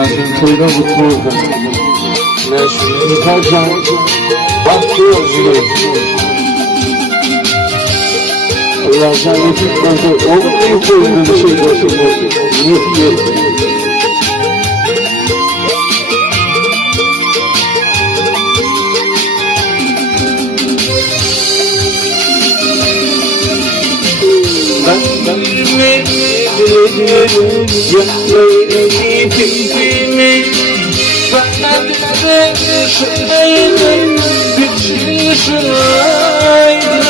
Nazım toyda mutlu oldum. Neşmi yıkarken baktı yolculuğu. Ulaşan nefis koydu. Oğlum ne koydu bir şey olsun. Niyeti yok. Yanlayı fikrimi Bana şaydım Bütün şaydım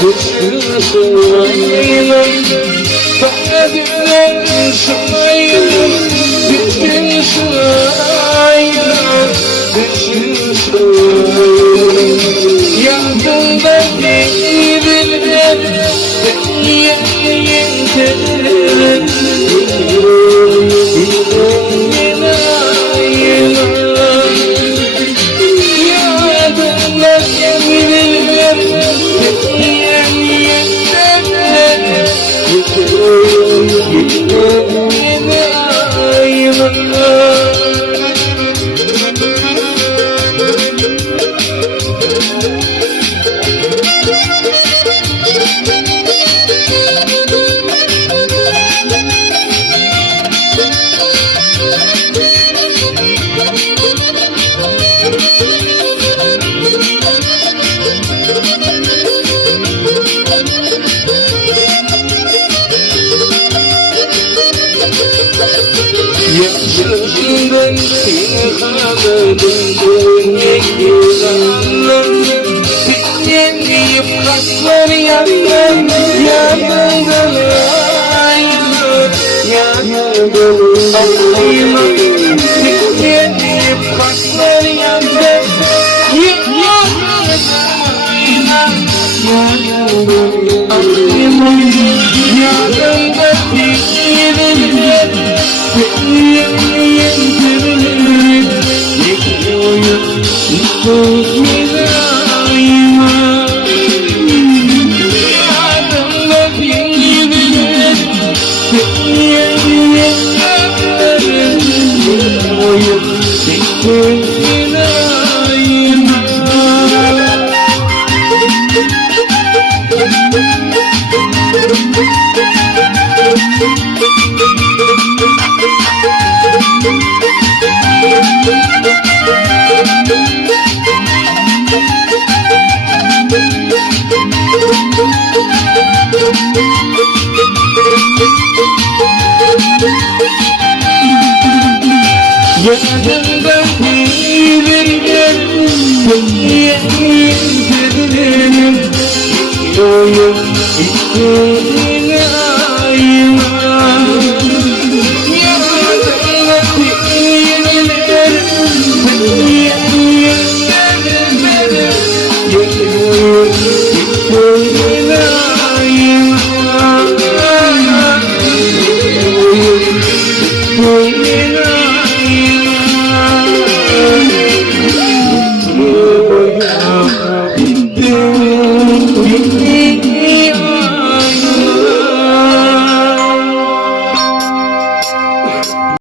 Bütün şaydım Bana şaydım Bütün şaydım Bütün şaydım Yandığında gibiler Yaşasından silahlarım Dünyayı Dünyayı paslar yandan Yandan ayna Yandan ayna Dünyayı paslar yandan Yandan ayna Yandan ayna Yandan ayna Yanımda değiller Yeminlerim Gidiyorum İstediğine ayna Yanımda değiller Yeminlerim Gidiyorum